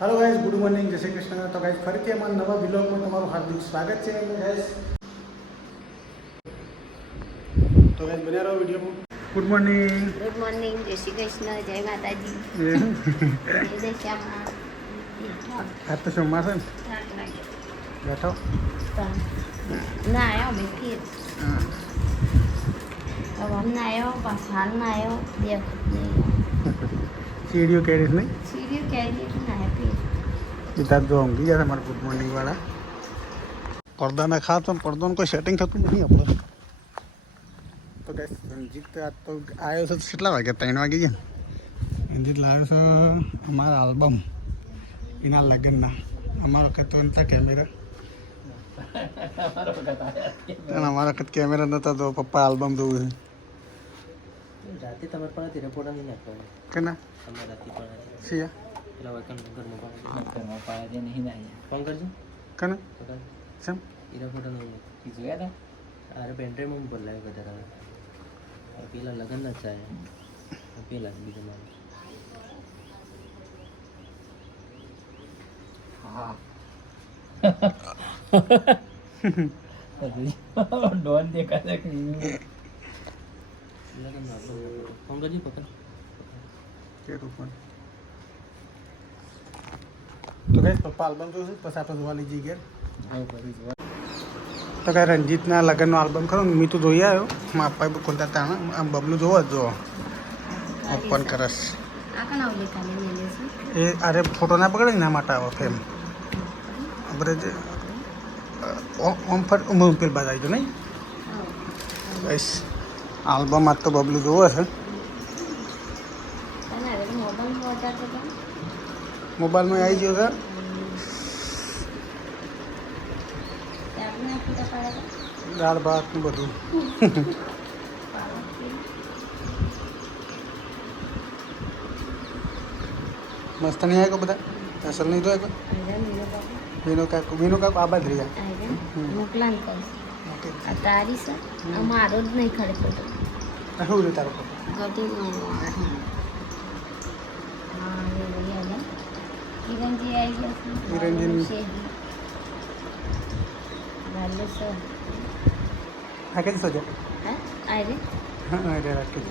Hello guys, good morning, जय श्री कृष्ण। तो guys फरीથી અમારા નવા વિલોગમાં તમારું હાર્દિક સ્વાગત છે ગાइस। તો ગાइस બન્યા રહો વિડીયોમાં। ગુડ મોર્નિંગ, જય શ્રી કૃષ્ણ, જય માતાજી, જય શ્યામા। આજ તો સોમવાર છે ને, બેઠો ના આવ્યો મેં ફેર હવે ના આવ્યો પાછો હાલ ના આવ્યો બે વખત નહીં સીડીઓ કેરીસ નહીં સીરીઓ ક્યાંય ના આવ્યા ફેર इधर जो होंगी जैसे हमारे गुड मॉर्निंग वाला पर्दा ना खा तो पर्दों कोई सेटिंग थતું नहीं આપણે તો ગાઈસ રંજીત આજ તો આવ્યો છે કેટલા વાગે 3 વાગે ગયા રંજીત લાવ્યો છે અમારા આલ્બમ એના લગ્નના અમારો કતો નતા કેમેરા અમારા કત કેમેરા નતા તો પપ્પા આલ્બમ જોવે રાતે તમારે પણ તે રિપોર્ટ નહીં નાખવાનો કેના તમારે રાતે પણ સિયા પેલા વકન ઘરમાં પાડે નહીં ના ફોન કરજો કના સમ એ રિપોર્ટ નહીં જોયા હતા અરે પેન્ટ્રાઈવમાં ઉપર લાવ્યો વધારે પેલા લગ્ન ના ચાય પેલા બીજો માણસ ડોન દેખાતા કે લગ્ન ફોન કરજો પકડ કે રૂપન તો ગાઈસ પપ્પા આલ્બમ જોશે પછી આપણે જોવા લઈ જઈએ ઘેર તો કાંઈ રંજીતના લગ્નનો આલ્બમ ખરો ને મેં તો જોઈ આવ્યો મારા પપ્પાએ ખોલતા હતા આમ બબલું જોવો જ જો ઓપન કરસ આ કના ઓલી કાલે મેલે છે એ અરે ફોટો ના પકડે ને એના માટે આવે ફેમ આપણે જે ઓમ ફર ઉમર પેલ બાદ આવી ગયો નહીં બસ આલ્બમ આજ તો બબલું જોવો છે અને હવે મોબાઈલ ઓર્ડર તો મોબાઈલમાં આવી ગયો છે આપણે ફોટા પાડે દાળ ભાત ને બધું મસ્ત નહીં આવ્યો બધા અસલ નહીં તો વીનો કાકો આબાદ રહ્યા મોકલા ને કહું ઓકે આ તારી છે આ મારો જ નહીં ખરે ફોટો શું રહ્યું તારો ફોટો કિરણજી આવી ગયા છે કિરણજી. બાલેશ્વર હા કે સજો હા આરે હા અરે રાખી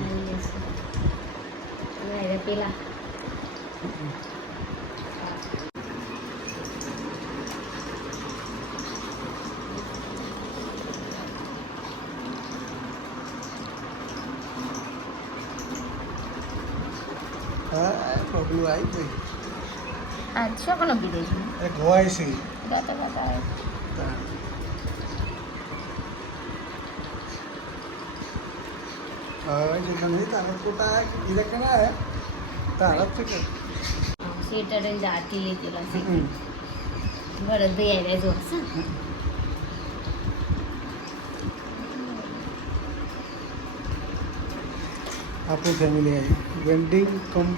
આરે પેલા હા બબલું આવી ગઈ આ શું કોનો કીધું છે એક હોય છે ગાતા ગાતા હવે જે નહીં તારો ફોટા એને કરાય તારા જ છે સ્વેટર અને દાટી લીધેલા છે ભરતભાઈ આવ્યા જોશે આપણું ફેમિલી આવી વેન્ડિંગ કમ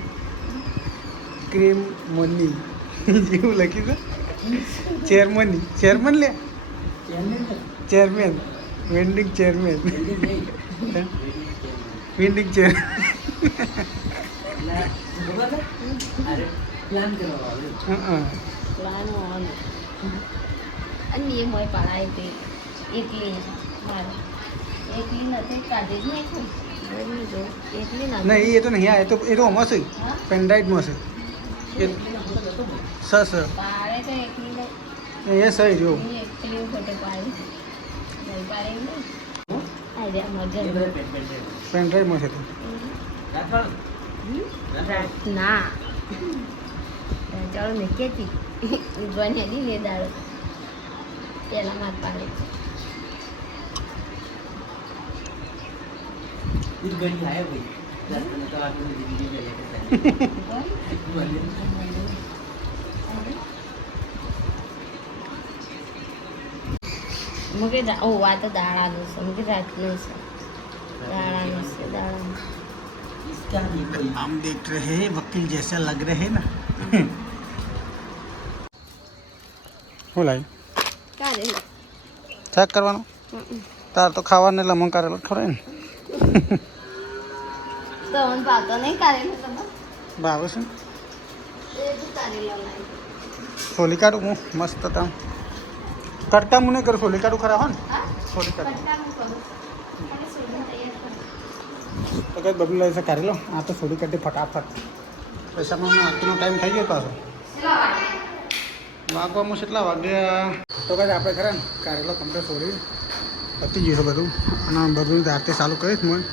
ક્રીમ મની એવું લખ્યું છે ચેરમન લે chairman vending chairman vending chair plan કરવા પ્લાન ઓન અને એ મોય પાડાય તે એકલી મારે એકલી નથી કાઢી જ નાખ્યું જો એકલી ના નહીં એ તો નહીં આ એ તો આમાં છે પેનડ્રાઈવમાં છે એ સર પાડે તો એકલી એ સહી જો એકલી ફોટો પાડી નહીં પાડે નહીં આઈ મજા પેનડ્રાઈવમાં છે તો ના ચાલો ને કેતી જોઈને દી લે દાડો પેલા માર પાડે ઈ ગણી આયા ભાઈ રાતને તો આપણને દીદી લઈ મુકે ઓ આ તો દાડાનું છે મુકે રાતનું છે દાડાનું છે દાડાનું इसका नहीं कोई हम देख रहे हैं वकील जैसा लग रहे हैं ना શું લાવી કાલે ચેક કરવાનું તાર તો ખાવાને લમણ કરેલો ખરો ને તો મને પાતો નહીં કાલે તમે ભાવે છે એ દુકાને લાવવાની સોલી કાઢું હું મસ્ત હતા કટકા હું નહીં કરું સોલી કાઢું ખરા હો ને હા સોલી કાઢું કટકાનું કરું અને સોડું તૈયાર કરું તો કંઈ બબલું એસે કાઢી લો આ તો સોલી કાઢી ફટાફટ પૈસામાં આરતીનો ટાઈમ થઈ ગયો પાછો વાગવામાં કેટલા વાગ્યા તો કાંઈ આપણે ખરા ને કાઢેલો કમ્પ્લેટ સોરી પતી ગયું છે બધું અને બધું આરતી ચાલુ કરીશ હું